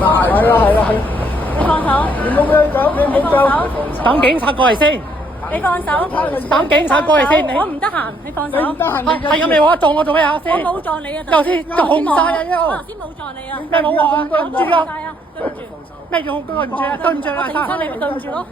你放手。你冇俾佢走，你冇走。等警察過嚟先。你放手。等警察過嚟先。我唔得閒，你放手。你唔得閒，係咁你話撞我做咩啊？我冇撞你啊！頭先紅晒啊！我頭先冇撞你啊！咩冇啊？對唔住啊！對唔住。咩叫對唔住啊？對唔住啊！警察你咪對唔住咯。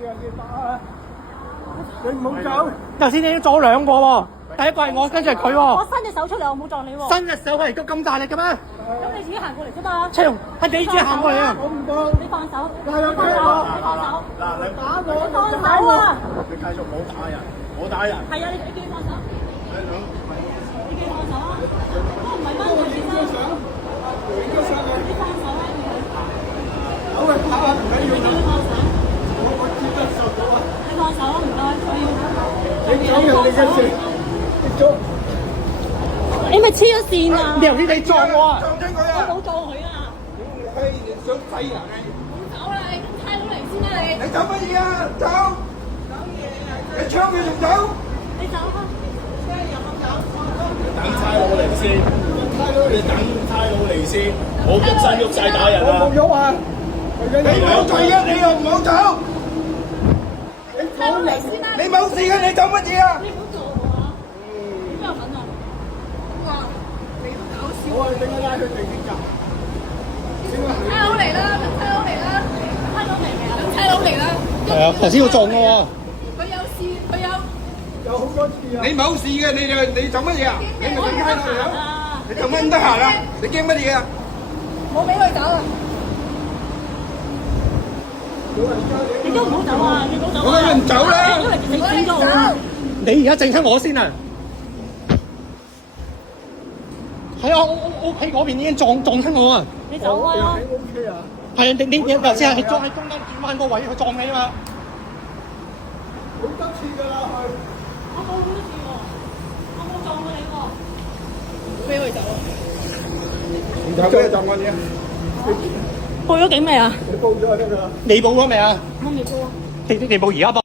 你唔好走。頭先你已經撞咗兩個喎，第一個係我，跟住係佢喎。我伸隻手出嚟，我冇撞你喎。伸隻手係咁大力嘅咩？咁你自己行過嚟啫嘛。車龍係你自己行過嚟啊！我唔得。你放手。你放手。你放手。嗱，你打我。你放手啊！你繼續冇打人，冇打人。係啊，你叫你放手。你叫你放手啊！我唔係掹你先生。你放手啊！好啊，打啊，唔緊要。你放手。我接得受到啊。你放手啊！唔該，我要。你走人哋嘅事，你走。你咪黐咗線啊！你頭先你撞我啊！撞親佢啊！我冇撞佢啊！嘿，你想死人啊！走啦！你差佬嚟先啦你！你走乜嘢啊？走！你槍佢仲走？你走啊！等差佬嚟先，你等差佬嚟先，冇喐身喐勢打人我啊！冇喐啊！你冇罪嘅，你又唔好走。差佬嚟先啦！你冇事嘅，你走乜嘢啊？你唔好撞我啊！邊有份啊？哇！你都搞笑！我係點解拉佢地鐵站？差佬嚟啦！差佬嚟啦！差佬嚟未啊？差佬嚟啦！係啊，頭先我撞我喎。佢有事，佢有。有好多次啊！你冇事嘅，你做乜嘢啊？你咪等開佢咯！你做乜唔得閒啊？你驚乜嘢啊？冇俾佢走啊！你都唔好走啊！你唔好走啊！我梗係唔走啦！因為你整咗我。你而家整親我先啊！係啊，我屋企嗰邊已經撞親我啊！你走啊！你 OK 啊？係啊，你頭先係撞喺中間轉彎個位，佢撞你啊嘛！好多次㗎啦，佢。我冇好事喎，我冇撞過你喎。俾佢走啊！唔走嘅撞我嘢。報咗警未啊？你報咗就得㗎啦。你報咗未啊？我未報啊。你報而家報。